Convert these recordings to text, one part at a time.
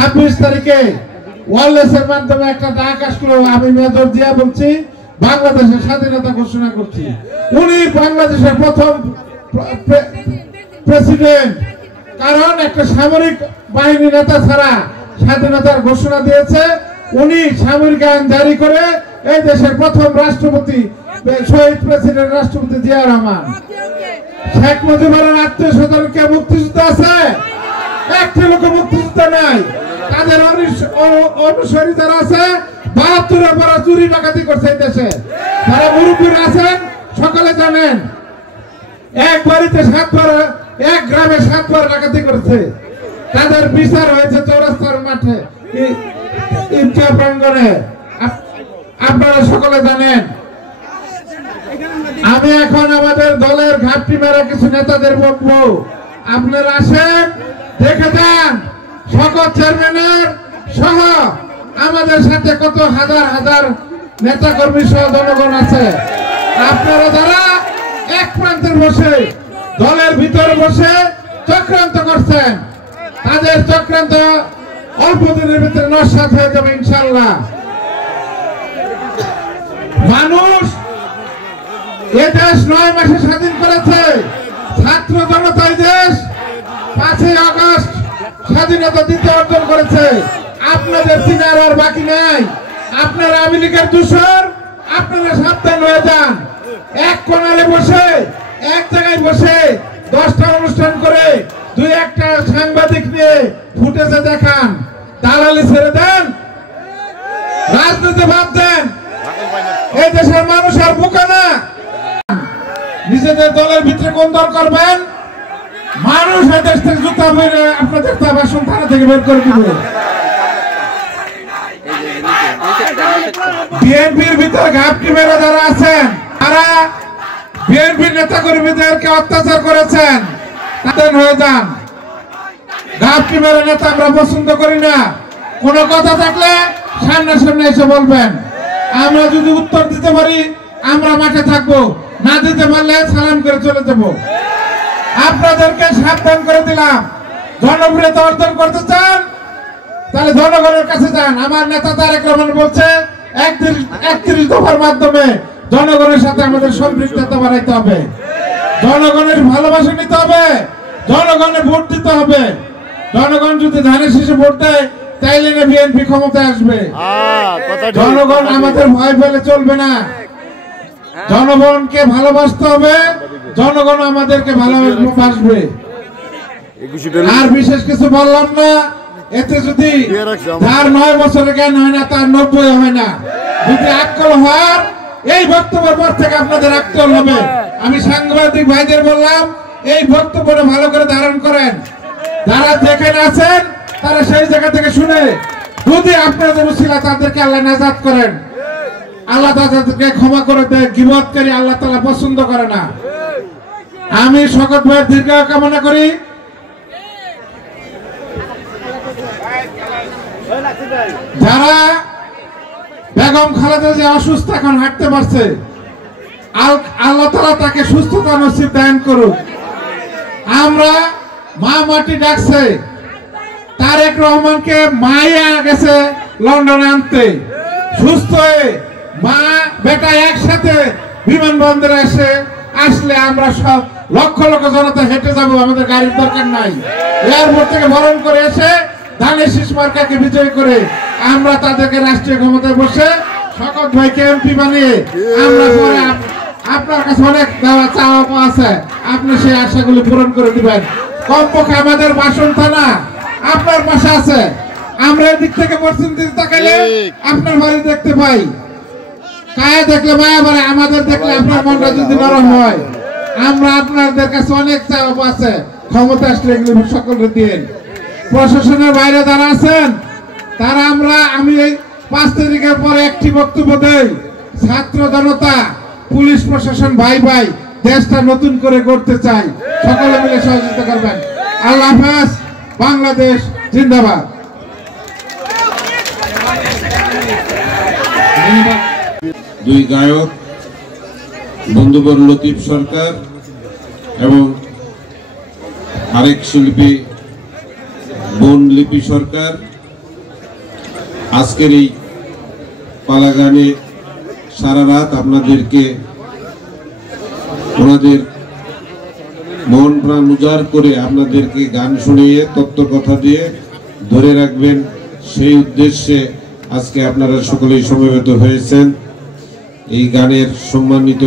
26 তারিখে ওয়ারলেসের মাধ্যমে একটা ডাক আসলো, আমি মেজর জিয়া বলছি, বাংলাদেশের স্বাধীনতা ঘোষণা করছি। উনি বাংলাদেশের প্রথম প্রেসিডেন্ট, কারণ একটা সামরিক বাহিনী নেতা ছাড়া স্বাধীনতার ঘোষণা দিয়েছে। উনি সামরিক আইন জারি করে এই দেশের প্রথম রাষ্ট্রপতি, শহীদ প্রেসিডেন্ট রাষ্ট্রপতি জিয়া রহমান। শেখ মুজিবের আত্মীয় স্বজন কে মুক্তিযুদ্ধ আছে? একটি লোক মুক্তিযুদ্ধ নাই। তাদের অনুসারী যারা আছে 72-এর পর চুরি ডাকাতি করছে এই দেশে। যারা মুরব্বীরা আছেন সকলে জানেন, এক বাড়িতে 7 বার, এক গ্রামে 7 বার ডাকাতি করছে। তাদের বিচার হয়েছে চৌরাস্তার মাঠে, ঈদগাহ প্রাঙ্গণে, আপনারা সকলে জানেন। আমি এখন আমাদের দলের ঘাপটি মেরা কিছু নেতাদের বলবো, আপনারা আসেন, দেখে যান সকল চেয়ারম্যানের সহ আমাদের সাথে কত হাজার হাজার নেতা কর্মী সহ জনগণ আছে। আপনারা যারা এক প্রান্তে বসে দলের ভিতরে বসে চক্রান্ত করছেন, তাদের চক্রান্ত অল্প দিনের ভিতরে নস্যাৎ হয়ে যাবে ইনশাআল্লাহ। মানুষ এ দেশ 9 মাসে স্বাধীন করেছে, ছাত্র জনতাই দেশ 5ই আগস্ট স্বাধীনতা দিতে অর্জন করেছে। আপনাদের চিনার আর বাকি নাই। আপনারা আওয়ামী লীগের দূষর, আপনারা সাবধান হয়ে যান। এক কোণালে বসে, এক জায়গায় বসে 10টা অনুষ্ঠান করে 2-1টা সাংবাদিক নিয়ে ফুটেজে দেখান, দালালি ছেড়ে দেন, রাজনীতি বাদ দেন। এই দেশের মানুষ আর বোকা না। নিজেদের দলের ভিতরে কোন দল করবেন, মানুষ এই দেশ থেকে জুতা বেরে আপনাদের বাসন থানা থেকে বের করে দিবে। বিএনপির ভিতরে ঘাপটি মেরে যারা আছেন, তারা বিএনপির নেতা কর্মীদেরকে অত্যাচার করেছেন, তাদের হয়ে যান। ঘাপটি মেরে নেতা আমরা পছন্দ করি না। কোন কথা থাকলে সামনে এসে বলবেন। আমরা যদি উত্তর দিতে পারি আমরা মাঠে থাকবো, না দিতে পারলে সালাম করে চলে যাব। আপনাদেরকে সাবধান করে দিলাম। জনপ্রিয়তা অর্জন করতে চান তাহলে জনগণের কাছে যান। আমার নেতা তারেক রহমান বলছে 31 দফার মাধ্যমে জনগণের সাথে আমাদের সম্পৃক্ততা বাড়াইতে হবে, জনগণের ভালোবাসা নিতে হবে, জনগণের ভোট দিতে হবে। জনগণ যদি ধানের শীষে ভোট দেয় তাইলে না বিএনপি ক্ষমতায় আসবে। জনগণ আমাদের ভয় পেলে চলবে না। জনগণকে ভালোবাসতে হবে, জনগণ আমাদেরকে ভালোবাসবে। আর বিশেষ কিছু বললাম না। এতে যদি যার 9 বছরের জ্ঞান হয় না তার 90 হয় না। যদি আক্কেল হয় এই বক্তব্যের পর থেকে আপনাদের আক্কেল হবে। আমি সাংবাদিক ভাইদের বললাম এই বক্তব্যটা ভালো করে ধারণ করেন। যারা যেখানে আছেন তারা সেই জায়গা থেকে শুনে যদি আপনাদের উসিলা তাদেরকে আল্লাহ নাজাত করেন, আল্লাহ তাদেরকে ক্ষমা করে দেয়। গীবতকারী আল্লাহ তাআলা পছন্দ করে না। আমি শকত ভাইয়ের দীর্ঘায়ু কামনা করি। যারা বেগম খালেদা যে অসুস্থ এখন হাঁটতে পারছে, আল্লাহ তাআলা তাকে সুস্থতা নসিব দান করুক। আমরা মা মাটি ডাকছে, তারেক রহমানকে মাইয়া গেছে লন্ডনে আনতে। সুস্থ হয়ে মা বেটা একসাথে বিমানবন্দরে আসলে আমরা সব লক্ষ লক্ষ জনতা হেঁটে যাবো, আমাদের গাড়ির দরকার নাই। এয়ারপোর্ট থেকে বরণ করে এসে ধানের শীষ মার্কাকে বিজয় করে আমরা তাদেরকে রাষ্ট্রীয় ক্ষমতায় বসে শকত ভাইকে এমপি বানিয়ে আমরা পরে আপনার কাছে অনেক চাওয়া আছে, আপনি সেই আশাগুলি পূরণ করে দিবেন। কমপক্ষে আমাদের বাসন থানা আপনার পাশে আছে। আমরা এদিক থেকে পশ্চিম দিকে তাকাইলে আপনার বাড়ি দেখতে পাই। কায়া দেখলে মায়া বাড়ে, আমাদের দেখলে আপনার মনটা যদি নরম হয়। আমরা আপনাদের কাছে অনেক চাওয়া আছে, ক্ষমতা আসলে এগুলো সকলকে দিন। প্রশাসনের বাইরে যারা আছেন তারা আমি এই 5 তারিখের পরে একটি বক্তব্য দেই, ছাত্র জনতা পুলিশ প্রশাসন ভাই ভাই দেশটা নতুন করে গড়তে চাই, সকলে মিলে সহযোগিতা করবেন। আল্লাহ হাফেজ। বাংলাদেশ জিন্দাবাদ। দুই গায়ক বন্ধুবর লতিফ সরকার এবং আরেক শিল্পী বোন লিপি সরকার আজকের এই পালা গানে সারা রাত আপনাদেরকে ওনাদের মন প্রাণ উজাড় করে আপনাদেরকে গান শুনিয়ে তত্ত্ব কথা দিয়ে ধরে রাখবেন, সেই উদ্দেশ্যে আজকে আপনারা সকলেই সমবেত হয়েছেন। এই গানের সম্মানিত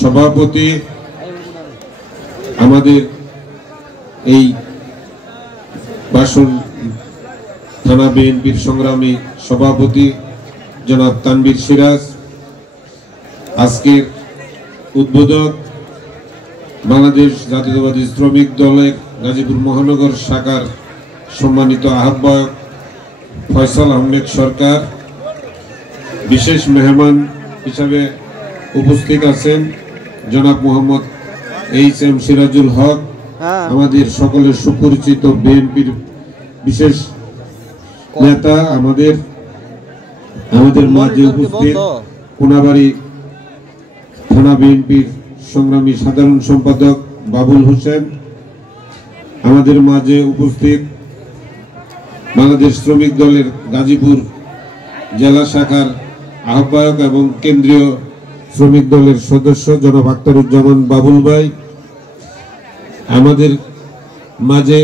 সভাপতি, আমাদের এই বাসন থানা বিএনপির সংগ্রামী সভাপতি জনাব তানভীর সিরাজ, আজকের উদ্বোধক বাংলাদেশ জাতীয়তাবাদী শ্রমিক দলের গাজীপুর মহানগর শাখার সম্মানিত আহ্বায়ক ফয়সাল আহমেদ সরকার, বিশেষ মেহমান হিসাবে উপস্থিত আছেন জনাব মোহাম্মদ এইচ.এম. সিরাজুল হক, আমাদের সকলের সুপরিচিত বিএনপির বিশেষ নেতা, আমাদের মাঝে উপস্থিত কোনাবাড়ি থানা বিএনপির সংগ্রামী সাধারণ সম্পাদক বাবুল হোসেন, আমাদের মাঝে উপস্থিত বাংলাদেশ শ্রমিক দলের গাজীপুর জেলা শাখার আহ্বায়ক এবং কেন্দ্রীয় শ্রমিক দলের সদস্য জনাব আখতারুজ্জামান বাবুল ভাই, আমাদের মাঝে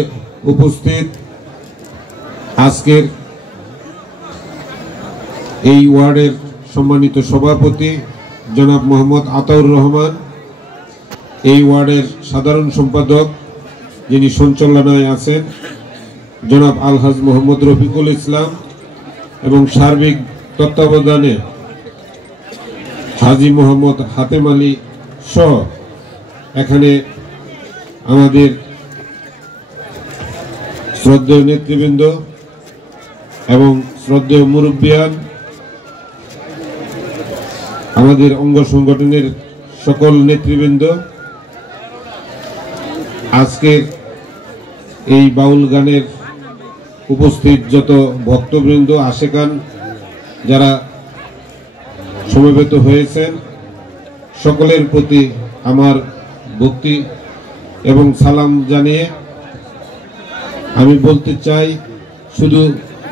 উপস্থিত আজকের এই ওয়ার্ডের সম্মানিত সভাপতি জনাব মোহাম্মদ আতাউর রহমান, এই ওয়ার্ডের সাধারণ সম্পাদক যিনি সঞ্চালনায় আছেন জনাব আলহাজ মোহাম্মদ রফিকুল ইসলাম, এবং সার্বিক তত্ত্বাবধানে হাজি মোহাম্মদ হাতেম আলী সহ এখানে আমাদের শ্রদ্ধেয় নেতৃবৃন্দ এবং শ্রদ্ধেয় মুরব্বিয়ান, আমাদের অঙ্গ সংগঠনের সকল নেতৃবৃন্দ, আজকের এই বাউল গানের উপস্থিত যত ভক্তবৃন্দ আশেকান যারা সমবেত হয়েছেন, সকলের প্রতি আমার ভক্তি এবং সালাম জানিয়ে আমি বলতে চাই শুধু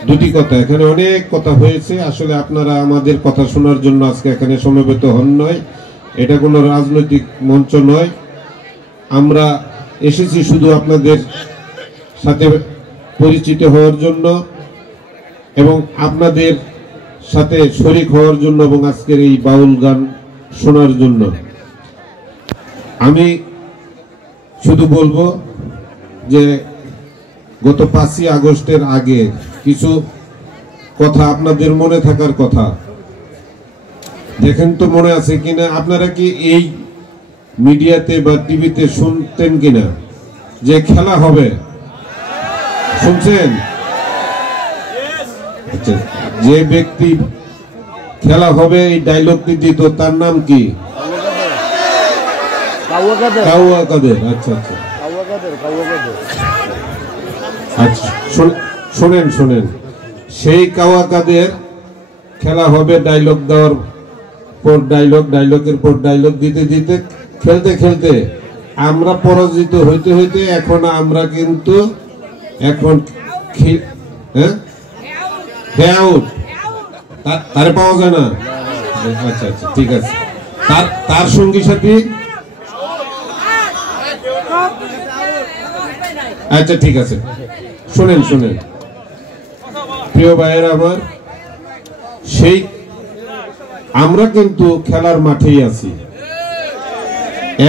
দুটি কথা। এখানে অনেক কথা হয়েছে, আসলে আপনারা আমাদের কথা শোনার জন্য আজকে এখানে সমবেত হন নয়, এটা কোনো রাজনৈতিক মঞ্চ নয়। আমরা এসেছি শুধু আপনাদের সাথে পরিচিত হওয়ার জন্য এবং আপনাদের সাথে শরীক হওয়ার জন্য এবং আজকের এই বাউল গান শোনার জন্য। আমি শুধু বলবো যে গত 5ই আগস্টের আগে কিছু কথা আপনাদের মনে থাকার কথা, দেখেন তো মনে আছে কিনা, আপনারা কি এই মিডিয়াতে বা টিভিতে শুনতেন কিনা যে খেলা হবে? শুনছেন? আচ্ছা, যে ব্যক্তি খেলা হবে এই ডায়লগটি দিত তার নাম কি? কাউয়া কাদের। আচ্ছা আচ্ছা আচ্ছা, শোনেন শোনেন, সেই কাওয়া কাদের খেলা হবে ডায়লগ দেওয়ার পর ডায়লগ, ডায়লগের পর ডায়লগ দিতে দিতে খেলতে খেলতে আমরা পরাজিত হইতে হইতে এখন আমরা কিন্তু এখন তারে পাওয়া যায় না। আচ্ছা আচ্ছা ঠিক আছে, তার সঙ্গী সাথী। আচ্ছা ঠিক আছে, শোনেন শোনেন প্রিয় ভাইয়েরা আমার, সেই আমরা কিন্তু খেলার মাঠেই আছি,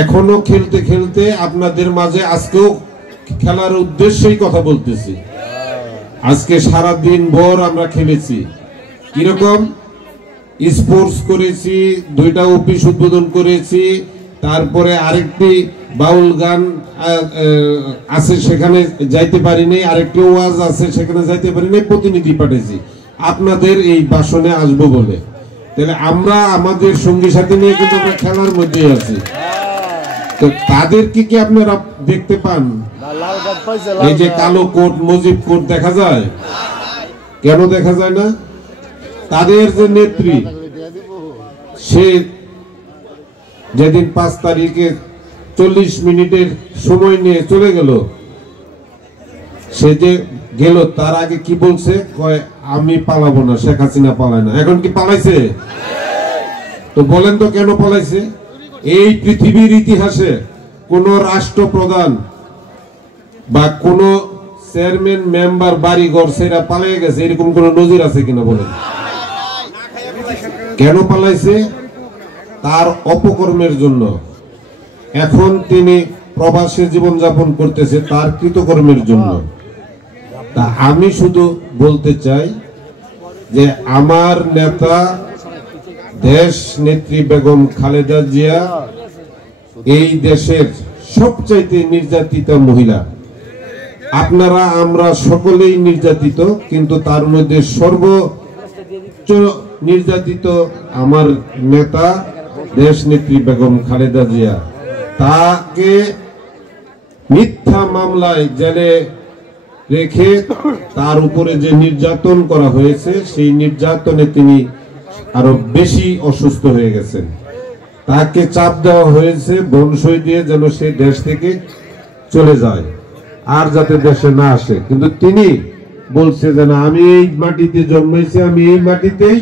এখনো খেলতে খেলতে আপনাদের মাঝে আজকেও খেলার উদ্দেশ্যেই কথা বলতেছি। আজকে সারা দিন ভর আমরা খেলেছি, কিরকম স্পোর্টস করেছি, 2টা অফিস উদ্বোধন করেছি, তারপরে আরেকটি বাউল গান আছে সেখানে যাইতে পারিনি, আরেকটি ওয়াজ আছে সেখানে যাইতে পারিনি, প্রতিনিধি পাঠিয়েছি আপনাদের এই বাসনে আসবো বলে। তাহলে আমরা আমাদের সঙ্গী সাথী নিয়ে কিন্তু আমরা খেলার মধ্যেই আছি। তো তাদেরকে কি আপনারা দেখতে পান? এই যে কালো কোট মুজিব কোট দেখা যায়, কেন দেখা যায় না? তাদের যে নেত্রী, সে যেদিন 5 তারিখে 40 মিনিটের সময় নিয়ে চলে গেল, সে যে গেল তার আগে কি বলছে, কয় আমি পালাবো না, শেখ হাসিনা পালায় না। এখন কি পালাইছে? তো বলেন তো কেন পালাইছে? এই পৃথিবীর ইতিহাসে কোন রাষ্ট্রপ্রধান বা কোন চেয়ারম্যান মেম্বার বাড়ি ঘর সেরা পালিয়ে গেছে এরকম কোন নজির আছে কিনা বলেন? কেন পালাইছে? তার অপকর্মের জন্য। এখন তিনি প্রবাসে জীবনযাপন করতেছে তার কৃতকর্মের জন্য। তা আমি শুধু বলতে চাই যে আমার নেতা দেশ নেত্রী বেগম খালেদা জিয়া এই দেশের সবচাইতে নির্যাতিত মহিলা। আপনারা আমরা সকলেই নির্যাতিত, কিন্তু তার মধ্যে সর্বোচ্চ নির্যাতিত আমার নেতা দেশ নেত্রী বেগম খালেদা জিয়া। তাকে মিথ্যা মামলায় জেলে রেখে তার উপরে যে নির্যাতন করা হয়েছে সেই নির্যাতনে তিনি আরো বেশি অসুস্থ হয়ে গেছেন। তাকে চাপ দেওয়া হয়েছে বনসই দিয়ে যেন সে দেশ থেকে চলে যায়, আর যাতে দেশে না আসে। কিন্তু তিনি বলছে যে না, আমি এই মাটিতে জন্মেছি, আমি এই মাটিতেই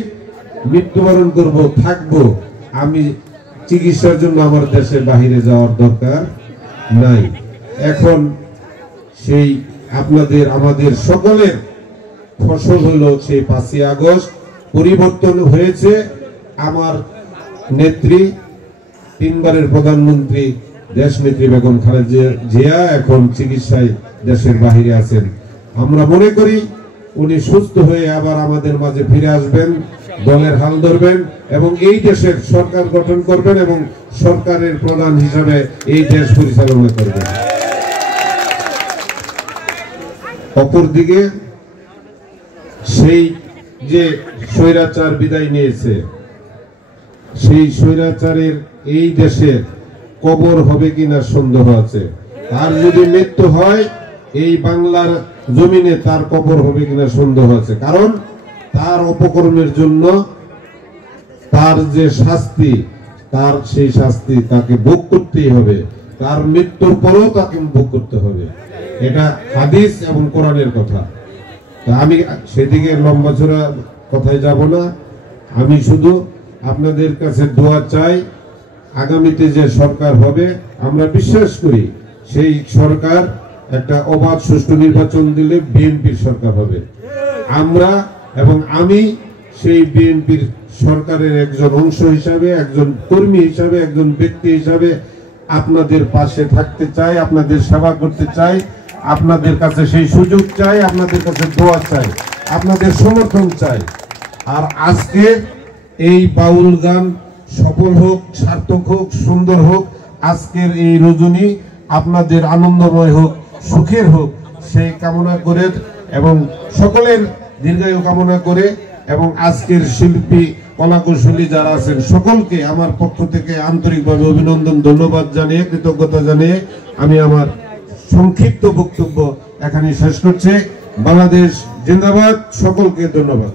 মৃত্যুবরণ করব, থাকবো, আমি চিকিৎসার জন্য আমার দেশের বাহিরে যাওয়ার দরকার নাই। এখন সেই আপনাদের আমাদের সকলের ফসল হলো সেই 5ই আগস্ট। পরিবর্তন হয়েছে। আমার নেত্রী, 3 বারের প্রধানমন্ত্রী দেশ নেত্রী বেগম খালেদা জিয়া এখন চিকিৎসায় দেশের বাহিরে আছেন। আমরা মনে করি উনি সুস্থ হয়ে আবার আমাদের মাঝে ফিরে আসবেন, দলের হাল ধরবেন এবং এই দেশের সরকার গঠন করবেন এবং সরকারের প্রধান হিসাবে এই দেশ পরিচালনা করবেন। অপরদিকে সেই যে স্বৈরাচার বিদায় নিয়েছে, সেই স্বৈরাচারের এই দেশের কবর হবে কিনা সন্দেহ আছে। তার যদি মৃত্যু হয় এই বাংলার জমিনে তার কবর হবে কিনা সন্দেহ আছে। কারণ তার অপকর্মের জন্য তার যে শাস্তি, তার সেই শাস্তি তাকে ভোগ করতেই হবে। তার মৃত্যুর পরেও তাকে ভোগ করতে হবে। এটা হাদিস এবং কোরআনের কথা। আমি সেদিকে লম্বা চড়া কথায় যাব না। আমি শুধু আপনাদের কাছে দোয়া চাই, আগামীতে যে সরকার হবে আমরা বিশ্বাস করি সেই সরকার একটা অবাধ সুষ্ঠু নির্বাচন দিলে বিএনপির সরকার হবে। আমরা এবং আমি সেই বিএনপির সরকারের একজন অংশ হিসাবে, একজন কর্মী হিসাবে, একজন ব্যক্তি হিসাবে আপনাদের পাশে থাকতে চাই, আপনাদের সেবা করতে চাই, আপনাদের কাছে সেই সুযোগ চাই, আপনাদের কাছে দোয়া চাই, আপনাদের সমর্থন চাই। আর আজকে এই বাউল গান সফল হোক, সার্থক হোক, সুন্দর হোক। আজকের এই রজনী আপনাদের আনন্দময় হোক, সুখের হোক, সেই কামনা করে এবং সকলের দীর্ঘায়ু কামনা করে এবং আজকের শিল্পী কলাকুশলী যারা আছেন সকলকে আমার পক্ষ থেকে আন্তরিকভাবে অভিনন্দন, ধন্যবাদ জানিয়ে, কৃতজ্ঞতা জানিয়ে আমি আমার সংক্ষিপ্ত বক্তব্য এখানে শেষ করছি। বাংলাদেশ জিন্দাবাদ। সকলকে ধন্যবাদ।